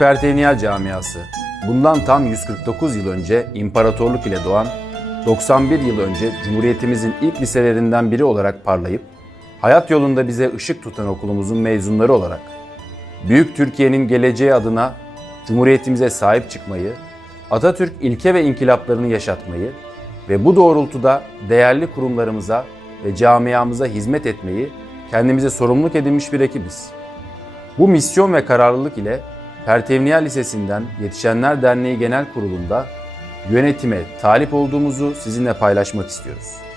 Pertevniyal Camiası, bundan tam 149 yıl önce imparatorluk ile doğan, 91 yıl önce Cumhuriyetimizin ilk liselerinden biri olarak parlayıp, hayat yolunda bize ışık tutan okulumuzun mezunları olarak, Büyük Türkiye'nin geleceği adına Cumhuriyetimize sahip çıkmayı, Atatürk ilke ve inkılaplarını yaşatmayı ve bu doğrultuda değerli kurumlarımıza ve camiamıza hizmet etmeyi kendimize sorumluluk edinmiş bir ekibiz. Bu misyon ve kararlılık ile Pertevniyal Lisesi'nden Yetişenler Derneği Genel Kurulu'nda yönetime talip olduğumuzu sizinle paylaşmak istiyoruz.